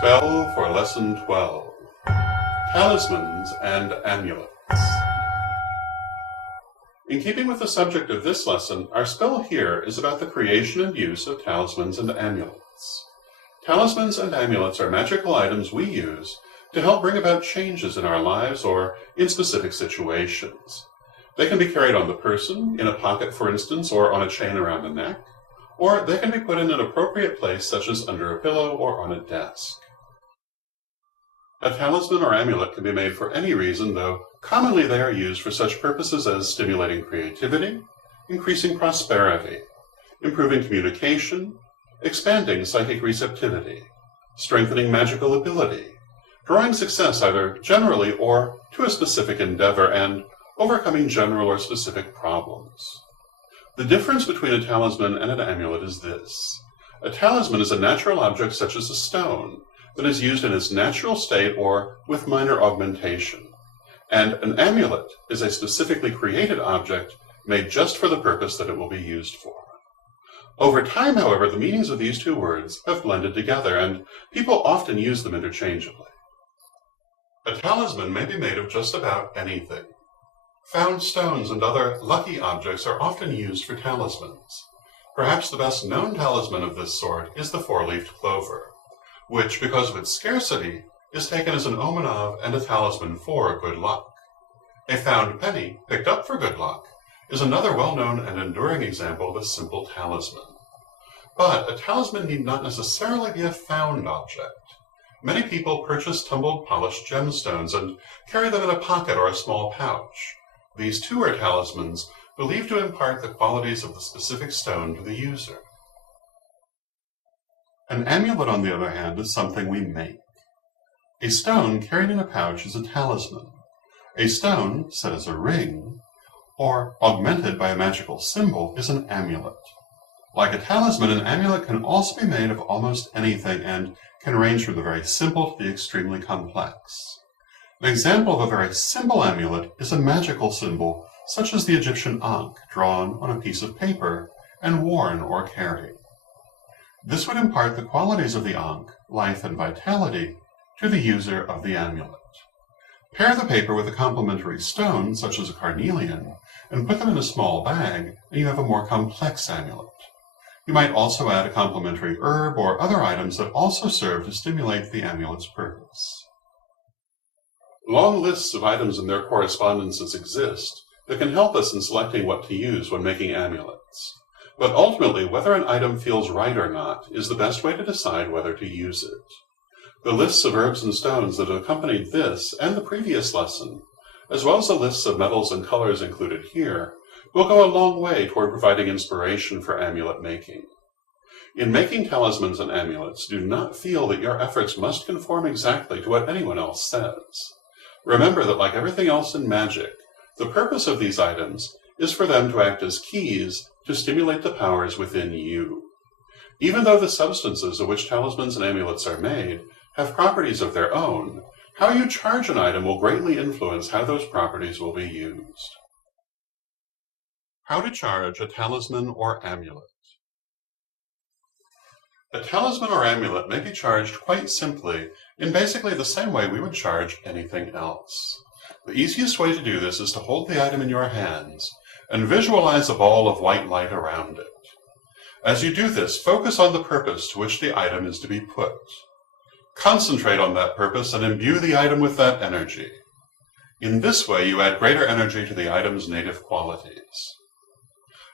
Spell for Lesson 12, Talismans and Amulets. In keeping with the subject of this lesson, our spell here is about the creation and use of talismans and amulets. Talismans and amulets are magical items we use to help bring about changes in our lives or in specific situations. They can be carried on the person, in a pocket for instance, or on a chain around the neck, or they can be put in an appropriate place such as under a pillow or on a desk. A talisman or amulet can be made for any reason, though commonly they are used for such purposes as stimulating creativity, increasing prosperity, improving communication, expanding psychic receptivity, strengthening magical ability, drawing success either generally or to a specific endeavor, and overcoming general or specific problems. The difference between a talisman and an amulet is this. A talisman is a natural object such as a stone that is used in its natural state or with minor augmentation, and an amulet is a specifically created object made just for the purpose that it will be used for. Over time, however, the meanings of these two words have blended together, and people often use them interchangeably. A talisman may be made of just about anything. Found stones and other lucky objects are often used for talismans. Perhaps the best known talisman of this sort is the four-leafed clover, which, because of its scarcity, is taken as an omen of and a talisman for good luck. A found penny, picked up for good luck, is another well-known and enduring example of a simple talisman. But a talisman need not necessarily be a found object. Many people purchase tumbled polished gemstones and carry them in a pocket or a small pouch. These too are talismans believed to impart the qualities of the specific stone to the user. An amulet, on the other hand, is something we make. A stone carried in a pouch is a talisman. A stone, set as a ring, or augmented by a magical symbol, is an amulet. Like a talisman, an amulet can also be made of almost anything and can range from the very simple to the extremely complex. An example of a very simple amulet is a magical symbol, such as the Egyptian ankh, drawn on a piece of paper and worn or carried. This would impart the qualities of the ankh, life and vitality, to the user of the amulet. Pair the paper with a complementary stone, such as a carnelian, and put them in a small bag, and you have a more complex amulet. You might also add a complementary herb or other items that also serve to stimulate the amulet's purpose. Long lists of items and their correspondences exist that can help us in selecting what to use when making amulets. But ultimately, whether an item feels right or not is the best way to decide whether to use it. The lists of herbs and stones that accompanied this and the previous lesson, as well as the lists of metals and colors included here, will go a long way toward providing inspiration for amulet making. In making talismans and amulets, do not feel that your efforts must conform exactly to what anyone else says. Remember that, like everything else in magic, the purpose of these items is for them to act as keys to stimulate the powers within you. Even though the substances of which talismans and amulets are made have properties of their own, how you charge an item will greatly influence how those properties will be used. How to charge a talisman or amulet. A talisman or amulet may be charged quite simply in basically the same way we would charge anything else. The easiest way to do this is to hold the item in your hands and visualize a ball of white light around it. As you do this, focus on the purpose to which the item is to be put. Concentrate on that purpose and imbue the item with that energy. In this way, you add greater energy to the item's native qualities.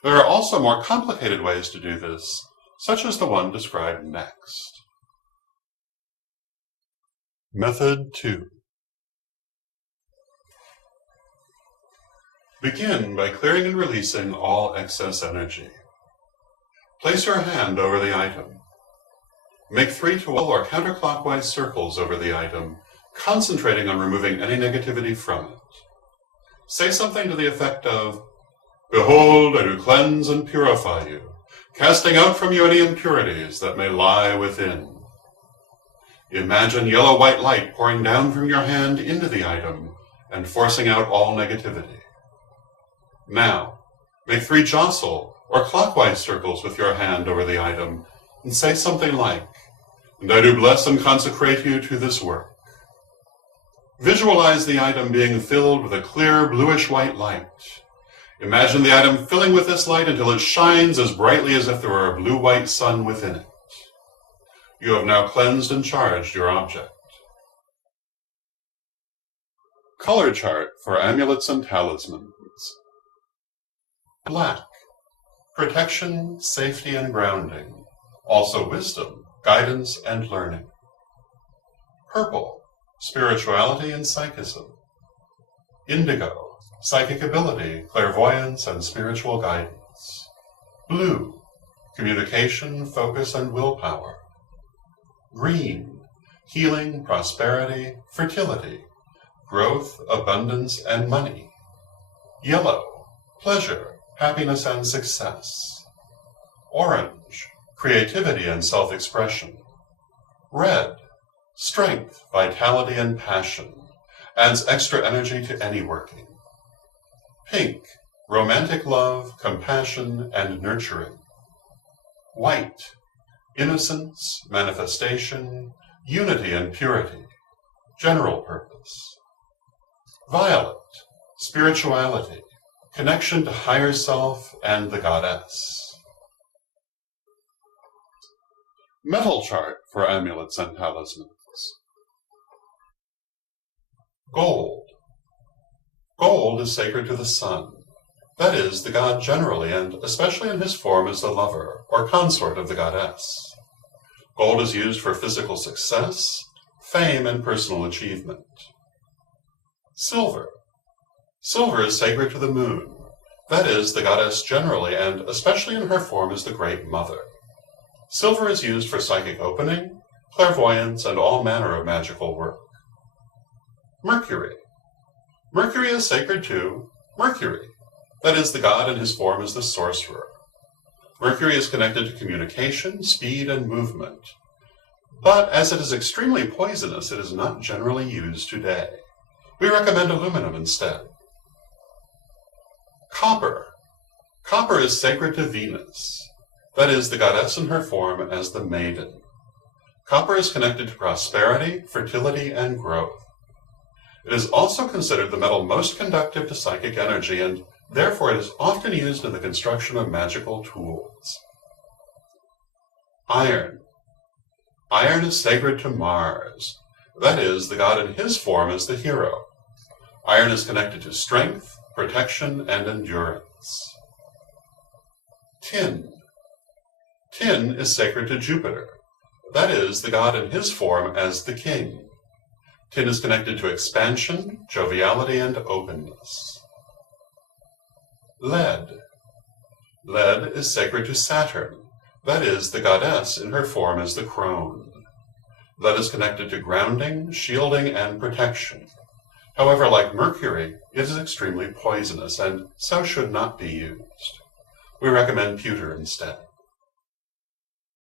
There are also more complicated ways to do this, such as the one described next. Method 2. Begin by clearing and releasing all excess energy. Place your hand over the item. Make 3 to 1 or counterclockwise circles over the item, concentrating on removing any negativity from it. Say something to the effect of, "Behold, I do cleanse and purify you, casting out from you any impurities that may lie within." Imagine yellow-white light pouring down from your hand into the item and forcing out all negativity. Now, make 3 jostle or clockwise circles with your hand over the item and say something like, and I do bless and consecrate you to this work. Visualize the item being filled with a clear bluish-white light. Imagine the item filling with this light until it shines as brightly as if there were a blue-white sun within it. You have now cleansed and charged your object. Color chart for amulets and talismans. Black, protection, safety, and grounding. Also wisdom, guidance, and learning. Purple, spirituality and psychism. Indigo, psychic ability, clairvoyance, and spiritual guidance. Blue, communication, focus, and willpower. Green, healing, prosperity, fertility, growth, abundance, and money. Yellow, pleasure, happiness, and success. Orange, creativity and self-expression. Red, strength, vitality, and passion. Adds extra energy to any working. Pink, romantic love, compassion, and nurturing. White, innocence, manifestation, unity and purity, general purpose. Violet, spirituality, connection to higher self and the goddess. Metal chart for amulets and talismans. Gold. Gold is sacred to the sun, that is, the god generally, and especially in his form as the lover or consort of the goddess. Gold is used for physical success, fame, and personal achievement. Silver. Silver is sacred to the moon, that is, the goddess generally, and especially in her form as the Great Mother. Silver is used for psychic opening, clairvoyance, and all manner of magical work. Mercury. Mercury is sacred to Mercury, that is, the god in his form as the sorcerer. Mercury is connected to communication, speed, and movement. But as it is extremely poisonous, it is not generally used today. We recommend aluminum instead. Copper. Copper is sacred to Venus, that is, the goddess in her form as the maiden. Copper is connected to prosperity, fertility, and growth. It is also considered the metal most conductive to psychic energy, and therefore it is often used in the construction of magical tools. Iron. Iron is sacred to Mars, that is, the god in his form as the hero. Iron is connected to strength, protection, and endurance. Tin. Tin is sacred to Jupiter, that is, the god in his form as the king. Tin is connected to expansion, joviality, and openness. Lead. Lead is sacred to Saturn, that is, the goddess in her form as the crone. Lead is connected to grounding, shielding, and protection. However, like Mercury, it is extremely poisonous and so should not be used. We recommend pewter instead.